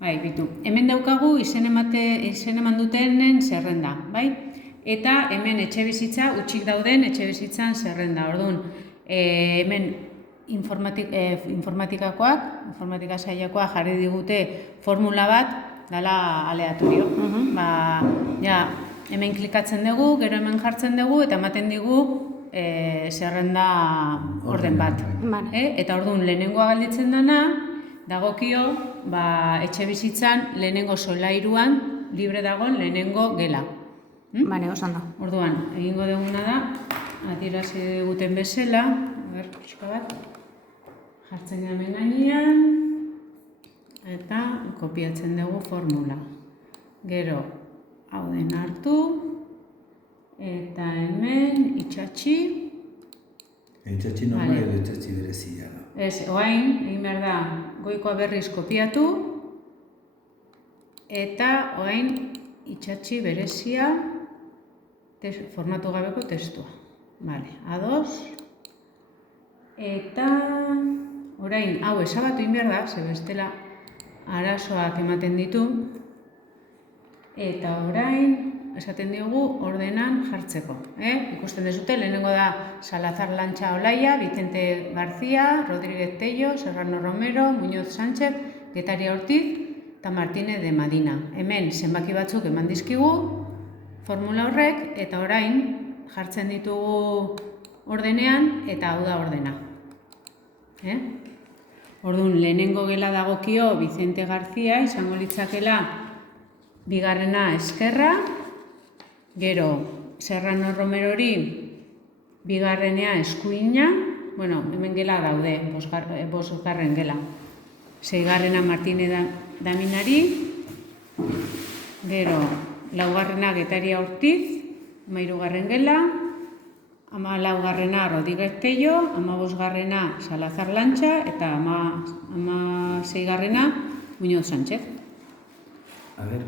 Bai, bitu. Hemen daukagu izen eman dutenen zerrenda, bai? Eta hemen etxebizitza, utxik dauden etxebizitzan zerrenda. Orduan, hemen informatika saiakoak jarri digute formula bat, dala aleatorio. Hemen klikatzen dugu, gero hemen jartzen dugu, eta ematen digu zerrenda orden bat. Eta orduan, lehenengoa galditzen dana, dagokio, etxebizitzan lehenengo solairuan libre dagoen lehenengo gela. Bale, osan da. Orduan, egingo duguna da, atirazi duguten bezala, pixka bat, jartzen hemen gainean, eta kopiatzen dugu formula. Gero, hau den hartu, eta hemen itxatxi. Itxatxi normal edo itxatxi berezia da. Ez, oain, egin behar da, goikoa berriz kopiatu, eta oain itxatxi berezia, formatu gabeko testua. Bale, ados. Eta orain, hau esabatu egin behar da, ze bestela arazoak ematen ditu. Eta orain, esaten diogu ordenan jartzeko. Ikusten dezute, lehenengo da Salazar Lantxa Olaia, Vicente García, Rodríguez Tello, Serrano Romero, Muñoz Sánchez, Getaria Ortiz eta Martínez de Madina. Hemen zenbaki batzuk eman dizkigu formula horrek, eta orain jartzen ditugu ordenean, eta hau da ordena. Orduan, lehenengo gela dagokio Vicente García, izango litzakela bigarrena eskerra, gero Serrano Romerori bigarrenea eskuina, hemen gela daude, bosgarren gela. Seigarrena Martínez Daminari, gero laugarrena Getaria Ortiz, 13. gela, 14. Rodríguez Tello, 15. Salazar Lantxa, eta 16. Muñoz Sánchez. A ver,